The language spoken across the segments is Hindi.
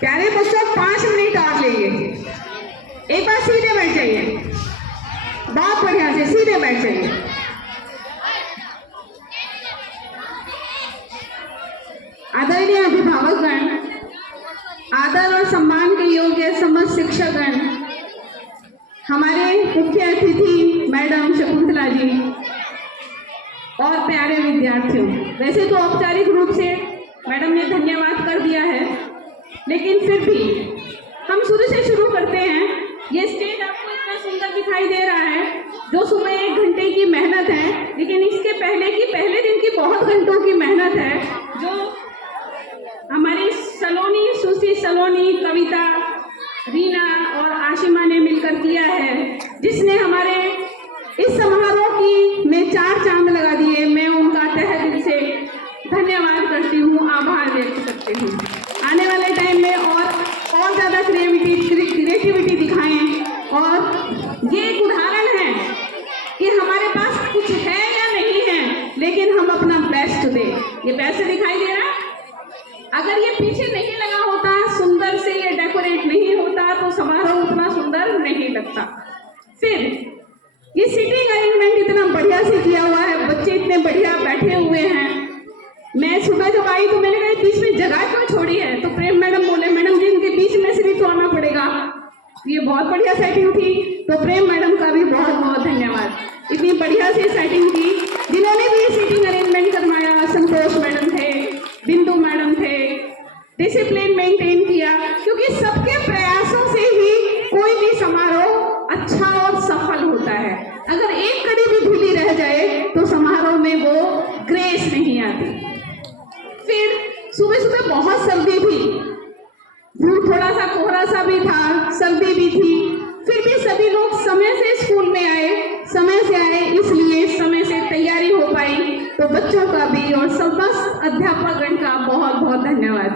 प्यारे बच्चों 5 मिनट और लेंगे। एक बार सीधे बैठ जाइए, बहुत बढ़िया से सीधे बैठ जाइए। आदरणीय अभिभावकगण, आदर और सम्मान के योग्य समस्त शिक्षकगण, हमारे मुख्य अतिथि मैडम शकुंतला जी और प्यारे विद्यार्थियों, वैसे तो औपचारिक रूप से मैडम ने धन्यवाद कर दिया है, लेकिन फिर भी हम शुरू से शुरू करते हैं। ये स्टेज आपको इतना सुंदर दिखाई दे रहा है, जो सुबह 1 घंटे की मेहनत है, लेकिन इसके पहले दिन की बहुत घंटों की मेहनत है, जो हमारी सलोनी, सुश्री सलोनी, कविता, रीना और आशिमा ने मिलकर किया है, जिसने हमारे इस समारोह की में 4 चांद लगा दिए। मैं उनका तहे दिल से धन्यवाद करती हूँ, आभार व्यक्त करती हूँ। आने वाले टाइम में और ज़्यादा क्रिएटिविटी दिखाएं, और ये एक उदाहरण है कि हमारे पास कुछ है या नहीं है, लेकिन हम अपना बेस्ट दें। ये बेस्ट दिखाई दे रहा है। अगर ये पीछे नहीं लगा होता, सुंदर से ये डेकोरेट नहीं होता, तो समारोह उतना सुंदर नहीं लगता। फिर ये सीटिंग अरेंजमेंट इतना बढ़िया से किया हुआ है, बच्चे इतने बढ़िया बैठे हुए हैं। मैं सुबह जब आई तो मैंने कहा बीच में जगह क्यों छोड़ी है, तो प्रेम मैडम बोले मैडम जी इनके बीच में से भी तो आना पड़ेगा। ये बहुत बढ़िया सेटिंग थी, तो प्रेम मैडम का भी बहुत बहुत धन्यवाद। इतनी बढ़िया से सेटिंग की, जिन्होंने भी सीटिंग अरेंजमेंट करवाया। संतोष मैडम थे, बिंदु मैडम थे, डिसिप्लिन मेंटेन किया, क्योंकि सबके प्रयासों से ही कोई भी समारोह अच्छा और सफल होता है। अगर एक कड़ी भी ढीली रह जाए तो समारोह में वो ग्रेस नहीं आती। फिर सुबह सुबह बहुत सर्दी थी, थोड़ा सा कोहरा सा भी था, सर्दी भी थी, फिर भी सभी लोग समय से स्कूल में आए, समय से आए, इसलिए समय से तैयारी हो पाई। तो बच्चों का भी और समस्त अध्यापकगण का बहुत बहुत धन्यवाद।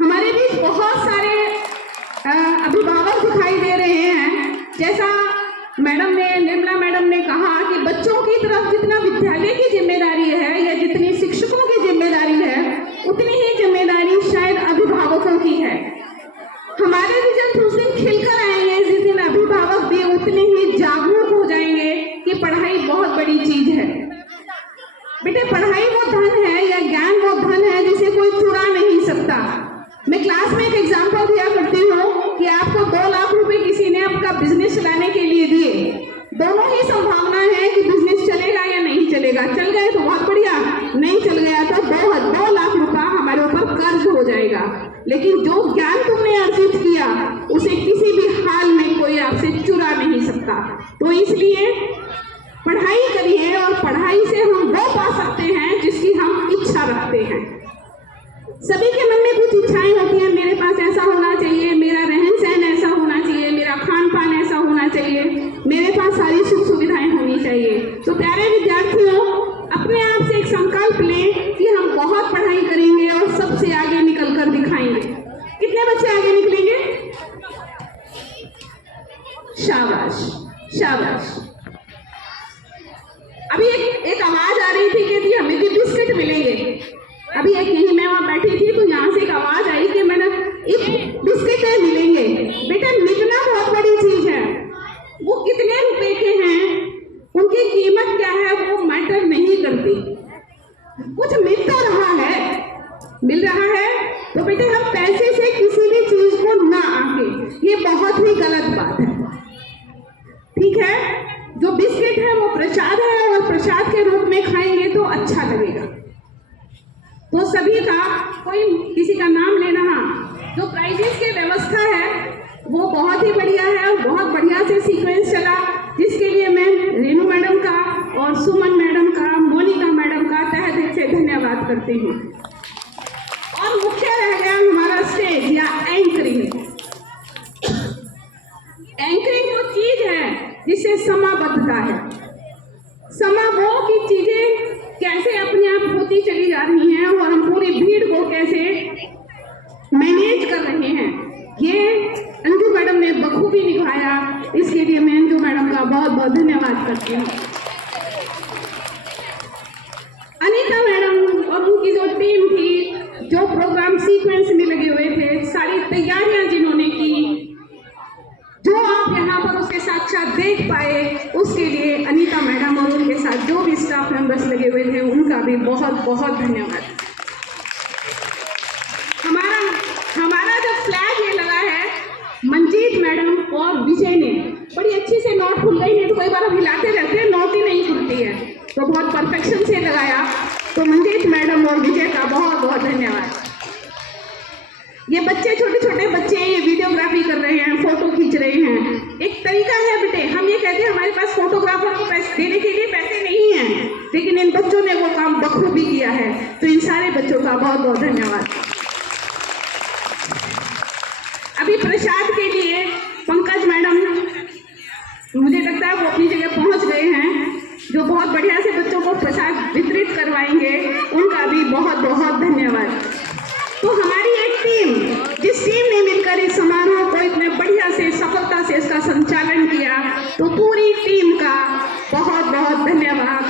हमारे बीच बहुत सारे अभिभावक दिखाई दे रहे हैं। जैसा मैडम ने, निर्मला मैडम ने कहा कि बच्चों की तरफ जितना विद्यालय की जिम्मेदारी है या जितनी शिक्षकों की जिम्मेदारी है, उतनी ही जिम्मेदारी शायद अभिभावकों की है। हमारे रिजल्ट उस दिन खिलकर आएंगे जिस दिन अभिभावक भी उतने ही जागरूक हो जाएंगे कि पढ़ाई बहुत बड़ी चीज है। बेटे पढ़ाई वो धन है या ज्ञान वो धन है जिसे कोई चुरा नहीं सकता। मैं क्लास में एक एग्जाम्पल दिया करती हूँ कि आपको 2 लाख रुपए किसी ने आपका बिजनेस चलाने के लिए दिए। दोनों ही संभावना है कि बिजनेस चलेगा या नहीं चलेगा। चल गए तो बहुत बढ़िया, नहीं चल गया तो 2 लाख रुपया हमारे ऊपर कर्ज हो जाएगा। लेकिन जो ज्ञान तुमने अर्जित किया उसे किसी भी हाल में कोई आपसे चुरा नहीं सकता। तो इसलिए पढ़ाई करिए, और पढ़ाई से हम वो पा सकते हैं जिसकी हम इच्छा रखते हैं। सभी के मन में कुछ इच्छाएं होती हैं, मेरे पास ऐसा होना चाहिए, मेरा रहन सहन ऐसा होना चाहिए, मेरा खान पान ऐसा होना चाहिए, मेरे पास सारी सुख सुविधाएं होनी चाहिए। तो प्यारे विद्यार्थियों, अपने आप से एक संकल्प लें कि हम बहुत पढ़ाई करेंगे और सबसे आगे निकल कर दिखाएंगे। कितने बच्चे आगे निकलेंगे? शाबाश शाबाश। अभी एक आवाज आ रही थी कि हमें भी बिस्किट मिलेंगे। अभी एक यही मैं वहां बैठी थी तो यहाँ से एक आवाज आई कि मैंने बिस्किट मिलेंगे। बेटा मिलना बहुत बड़ी चीज है, वो कितने रुपए के हैं, उनकी कीमत क्या है, वो मैटर नहीं करती। कुछ मिल तो रहा है, मिल रहा है तो बेटे हम पैसे से किसी भी चीज को ना आके, ये बहुत ही गलत बात है। ठीक है, जो बिस्किट है वो प्रसाद है, और प्रसाद के रूप में खाएंगे तो अच्छा लगेगा। तो सभी का, कोई किसी का नाम लेना, जो प्राइजेस की व्यवस्था है वो बहुत ही बढ़िया है और बहुत बढ़िया से सीक्वेंस चला, जिसके लिए मैं रेणु मैडम का और सुमन मैडम का, मोनिका मैडम का तहे दिल से धन्यवाद करती हूँ। और मुख्य रह गया हमारा स्टेज या एंकरिंग। एंकरिंग वो चीज है जिससे समाबद्धता है। समा वो की चीजें कैसे अपने आप होती चली जा रही हैं और हम पूरी भीड़ को कैसे मैनेज कर रहे हैं, ये अंजू मैडम ने बखूबी निभाया। इसके लिए मैं अंजू मैडम का बहुत बहुत धन्यवाद करती हूँ। अनीता मैडम और उनकी जो टीम थी, जो प्रोग्राम सीक्वेंस में लगे हुए थे, सारी तैयारियां जिन्होंने की, जो आप यहाँ पर उसके साक्षात देख पाए, उसके लिए अनीता मैडम और उनके साथ जो भी स्टाफ मेंबर्स लगे हुए थे उनका भी बहुत बहुत धन्यवाद। हमारा जो फ्लैग ये लगा है, मंजीत मैडम और विजय ने बड़ी अच्छी से नोट खुल गई, नहीं तो कई बार हम हिलाते रहते हैं नोट ही नहीं खुलती है, तो बहुत परफेक्शन से लगाया। तो मंजीत मैडम और विजय का बहुत बहुत धन्यवाद। ये बच्चे, छोटे छोटे बच्चे ये वीडियोग्राफी कर रहे हैं, फोटो खींच रहे हैं। एक तरीका है बेटे, हम ये कहते हैं हमारे पास फोटोग्राफर को पैसे देने के लिए पैसे नहीं हैं, लेकिन इन बच्चों ने वो काम बखूबी किया है, तो इन सारे बच्चों का बहुत बहुत धन्यवाद। अभी प्रसाद के लिए पंकज मैडम, मुझे लगता है वो अपनी जगह पहुंच गए हैं, जो बहुत बढ़िया से बच्चों को प्रसाद वितरित करवाएंगे, उनका भी बहुत बहुत धन्यवाद। तो हमारी एक टीम, जिस टीम ने मिलकर इस समारोह को इतने बढ़िया से सफलता से इसका संचालन किया, तो पूरी टीम का बहुत बहुत धन्यवाद।